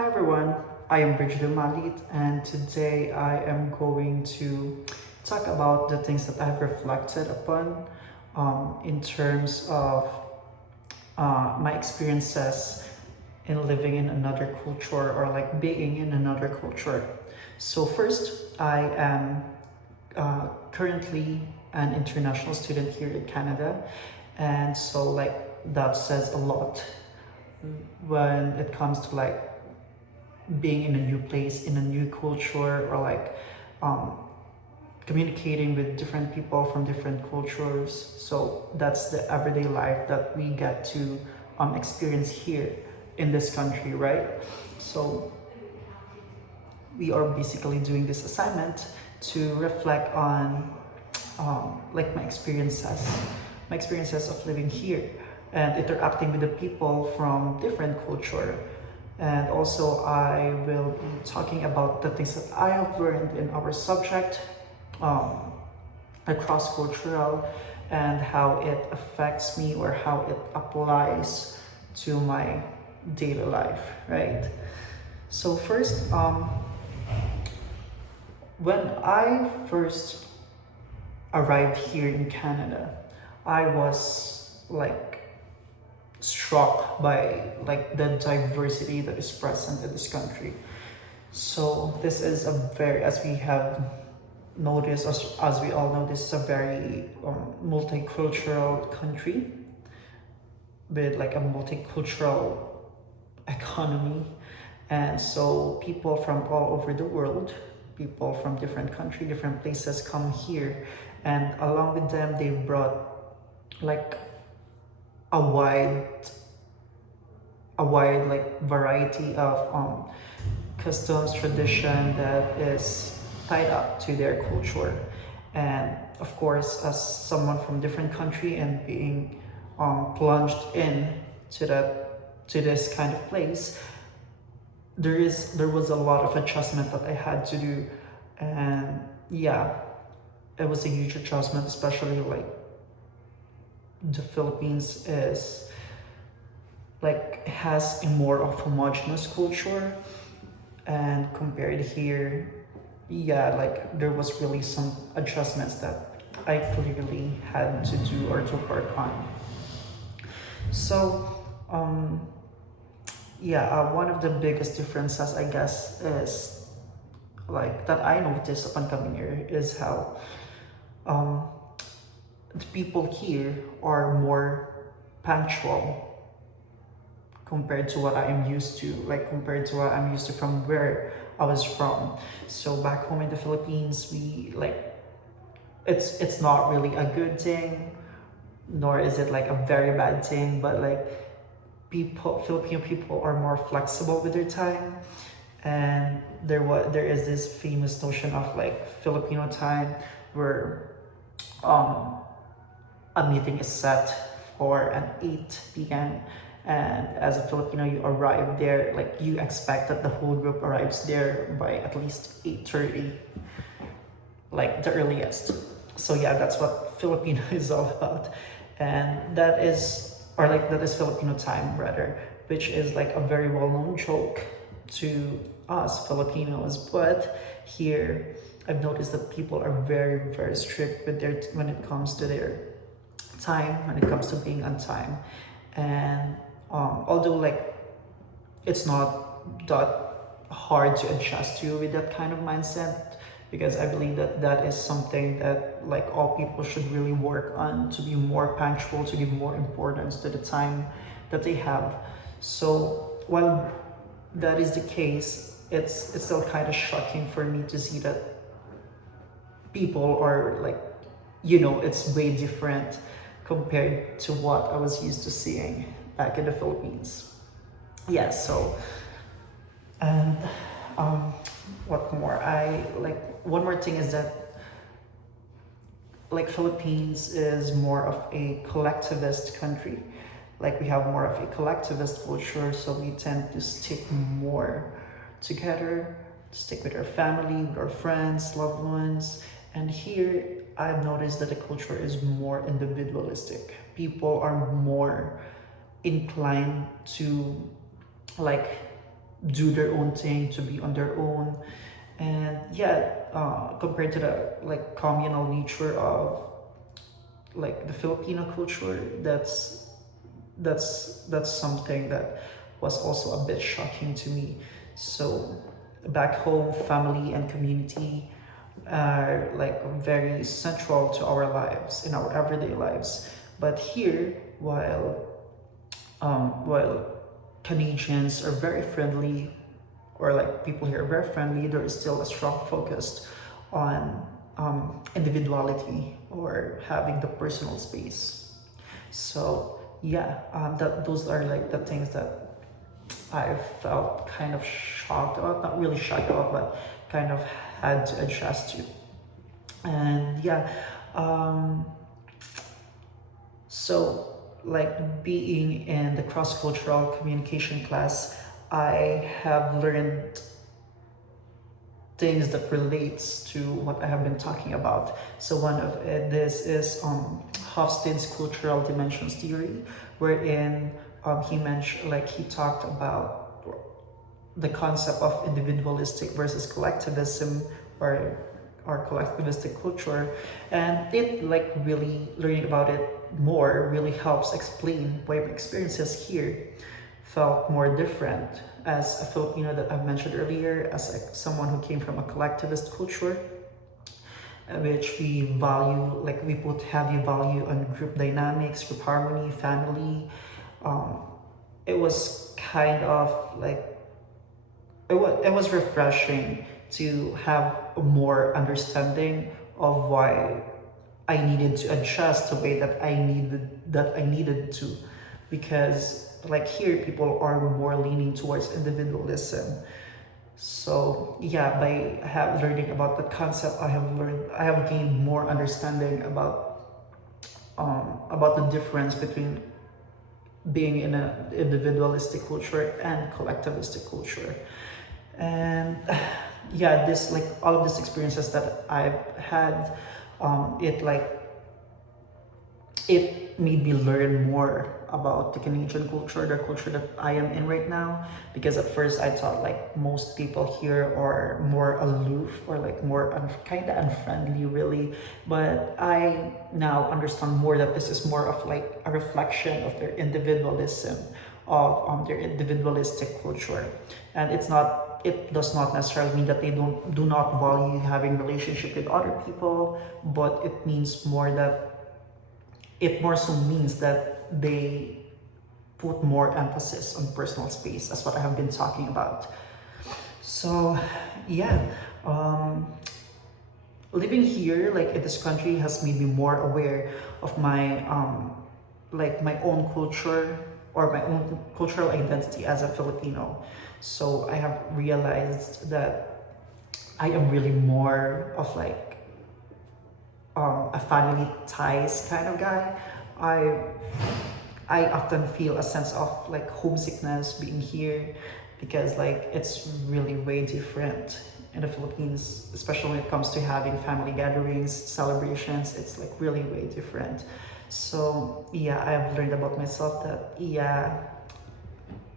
Hi everyone, I am Bryjdo Malit, and today I am going to talk about the things that I've reflected upon in terms of my experiences in living in another culture or like being in another culture. So, first, I am currently an international student here in Canada, and so like that says a lot when it comes to like being in a new place, in a new culture, or like um, communicating with different people from different cultures. So that's the everyday life that we get to experience here in this country, right? So we are basically doing this assignment to reflect on like my experiences of living here and interacting with the people from different culture. And also I will be talking about the things that I have learned in our subject, um, across cultural, and how it affects me or how it applies to my daily life, right? So first, when I first arrived here in Canada, I was like struck by like the diversity that is present in this country. So this is a very, as we have noticed, as we all know, this is a very multicultural country with like a multicultural economy. And so people from all over the world, people from different country, different places come here, and along with them they've brought like a wide like variety of customs, tradition that is tied up to their culture. And of course, as someone from different country and being plunged in to this kind of place, there was a lot of adjustment that I had to do. And yeah, it was a huge adjustment, especially like the Philippines is like has a more of homogeneous culture, and compared here, yeah, like there was really some adjustments that I clearly had to do or to work on. So um yeah, one of the biggest differences I guess is like that I noticed upon coming here is how um the people here are more punctual compared to what I am used to, like compared to what I'm used to from where I was from. So back home in the Philippines, we like it's not really a good thing, nor is it like a very bad thing, but like Filipino people are more flexible with their time. And there is this famous notion of like Filipino time where um a meeting is set for an 8 p.m. And as a Filipino, you arrive there, like you expect that the whole group arrives there by at least 8:30, like the earliest. So yeah, that's what Filipino is all about. And that is, or like that is Filipino time rather, which is like a very well-known joke to us Filipinos. But here, I've noticed that people are very, very strict with their when it comes to their time, when it comes to being on time. And although like it's not that hard to adjust to with that kind of mindset, because I believe that that is something that like all people should really work on, to be more punctual, to give more importance to the time that they have. So while that is the case, it's still kind of shocking for me to see that people are like, it's way different compared to what I was used to seeing back in the Philippines. Yeah, so, and um, what more? I like, one more thing is that like Philippines is more of a collectivist country. Like we have more of a collectivist culture, so we tend to stick more together, stick with our family, with our friends, loved ones. And here I've noticed that the culture is more individualistic. People are more inclined to like do their own thing, to be on their own. And yeah, compared to the like communal nature of like the Filipino culture, that's something that was also a bit shocking to me. So back home, family and community are like very central to our lives, in our everyday lives. But here, while Canadians are very friendly, or like people here are very friendly, there is still a strong focus on individuality or having the personal space. So yeah, that those are like the things that I felt kind of shocked about, not really shocked about, but kind of had to adjust to. And yeah, um, so like being in the cross-cultural communication class, I have learned things that relates to what I have been talking about. So one of this is Hofstede's cultural dimensions theory, wherein he mentioned, like he talked about the concept of individualistic versus collectivism, or collectivistic culture. And it like really learning about it more really helps explain why my experiences here felt more different as a Filipino that I've mentioned earlier, as someone who came from a collectivist culture, which we value, like we put heavy value on group dynamics, group harmony, family. Um, it was kind of like it was refreshing to have a more understanding of why I needed to adjust the way that I needed to, because like here people are more leaning towards individualism. So yeah, by have learning about the concept, I have gained more understanding about the difference between being in an individualistic culture and collectivistic culture. And yeah, this like all of these experiences that I've had, it like it made me learn more about the Canadian culture, the culture that I am in right now. Because at first I thought like most people here are more aloof, or like more kind of unfriendly, really. But I now understand more that this is more of like a reflection of their individualism, of their individualistic culture. And it does not necessarily mean that they do not value having relationship with other people, but it means more that it more so means that they put more emphasis on personal space, as what I have been talking about. So yeah, um, living here, like in this country, has made me more aware of my like my own culture, or my own cultural identity as a Filipino. So I have realized that I am really more of like a family ties kind of guy. I I often feel a sense of like homesickness being here, because like it's really way different in the Philippines, especially when it comes to having family gatherings, celebrations. It's like really way different. So yeah, I've learned about myself that yeah,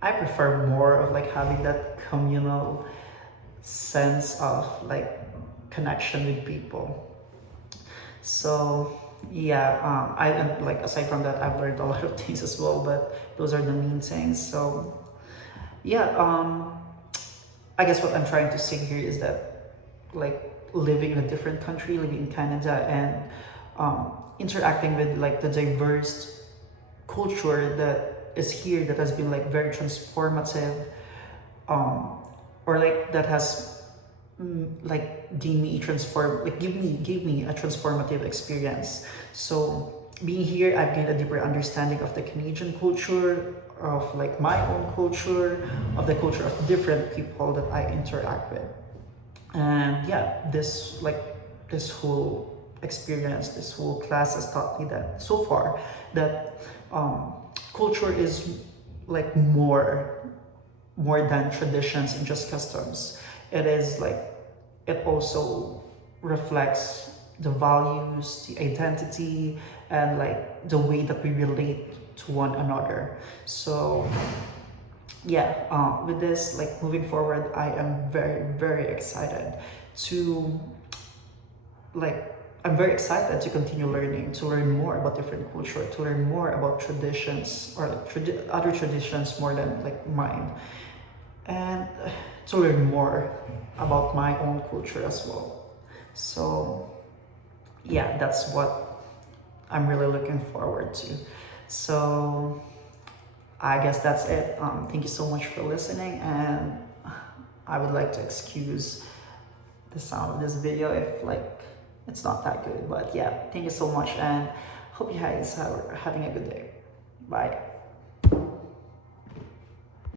I prefer more of like having that communal sense of like connection with people. So yeah, I and like aside from that, I've learned a lot of things as well, but those are the main things. So yeah, I guess what I'm trying to say here is that like living in a different country, living in Canada, and interacting with like the diverse culture that is here, that has been like very transformative, um, or like that has like gave me transform like gave me a transformative experience. So being here, I've gained a deeper understanding of the Canadian culture, of like my own culture, of the culture of different people that I interact with. And yeah, this whole experience, this whole class has taught me that so far, that um, culture is like more than traditions and just customs. It is like it also reflects the values, the identity, and like the way that we relate to one another. So yeah, with this, like moving forward, I am very, very excited to like I'm very excited to continue learning, to learn more about different culture, to learn more about traditions or like other traditions more than like mine, and to learn more about my own culture as well. So yeah, that's what I'm really looking forward to. So I guess that's it. Thank you so much for listening, and I would like to excuse the sound of this video if like it's not that good. But yeah, thank you so much, and hope you guys are having a good day. Bye.